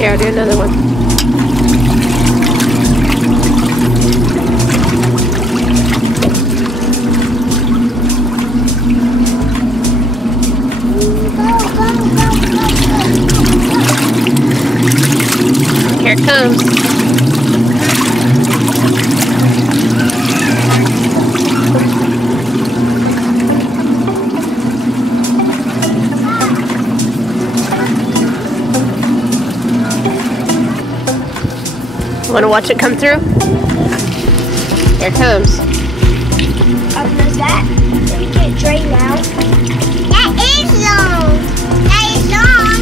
Here, I'll do another one. Here it comes. Want to watch it come through? Here it comes. Does that get drained out? That is long. That is long.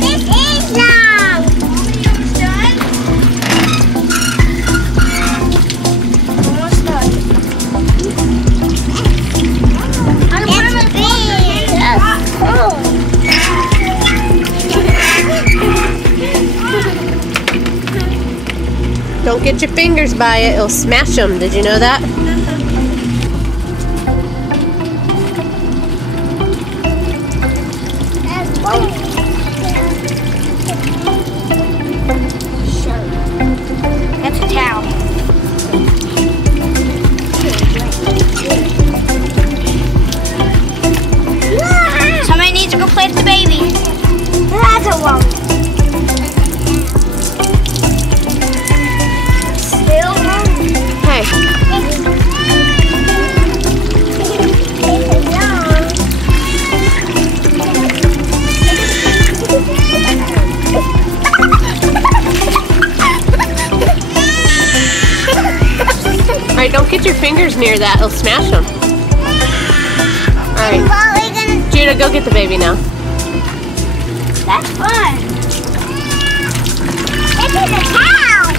This is long. Almost done. Almost done. Don't get your fingers by it, it'll smash them. Did you know that? That's a towel. Somebody needs to go play with the baby. That's a one. Still one. Hey. Alright, don't get your fingers near that, it'll smash them. Alright. Judah, go get the baby now. That's fun. This is a cow.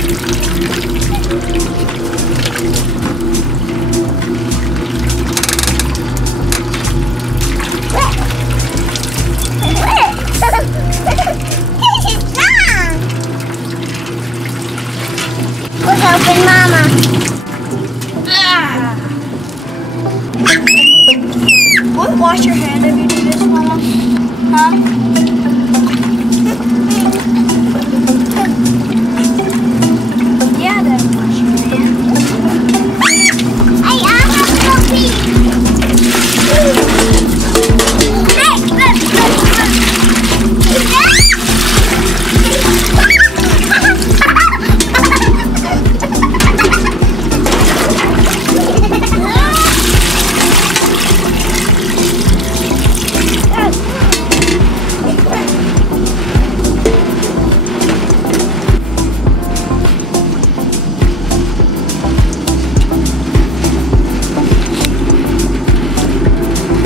This is fun. Look open, Mama. Will you wash your hand if you do this, Mama? Huh? Yeah, then wash your hand. Hey, I have to go pee. Hey, look.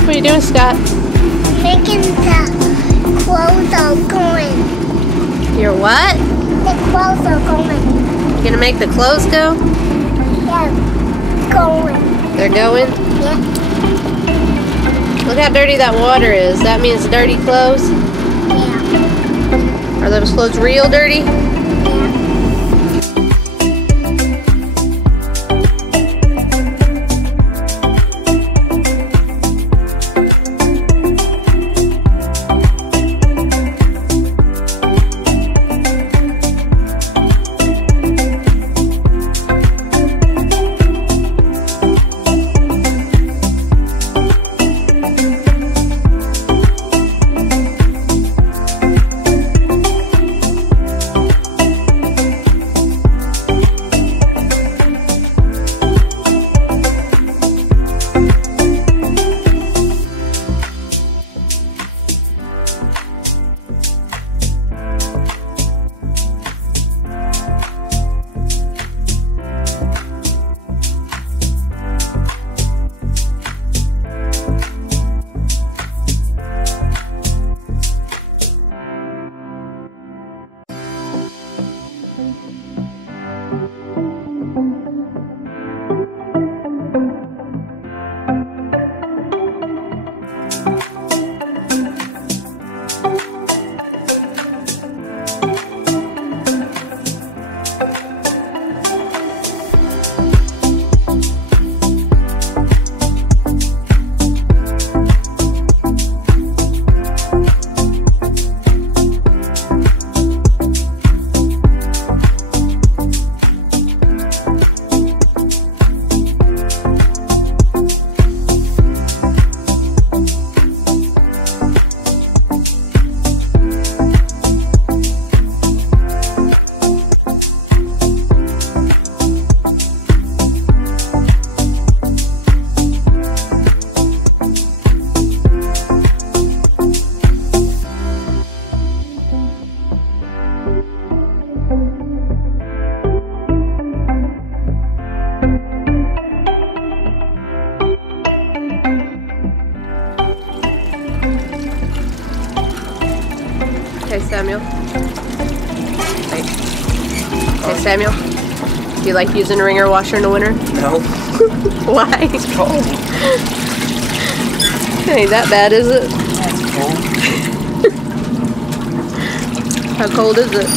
What are you doing, Scott? Making the clothes are going. You're what? The clothes are going. You gonna make the clothes go? Yeah, going. They're going? Yeah. Look how dirty that water is. That means dirty clothes. Yeah. Are those clothes real dirty? Hey Samuel, do you like using a wringer washer in the winter? No. Why? It's cold. It ain't that bad, is it? It's cold. How cold is it?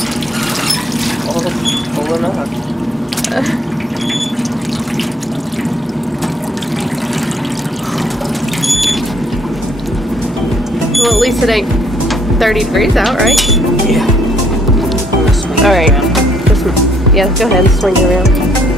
Cold enough. Well, at least it ain't 30 degrees out, right? Yeah. Alright. Yeah, go ahead and swing it around.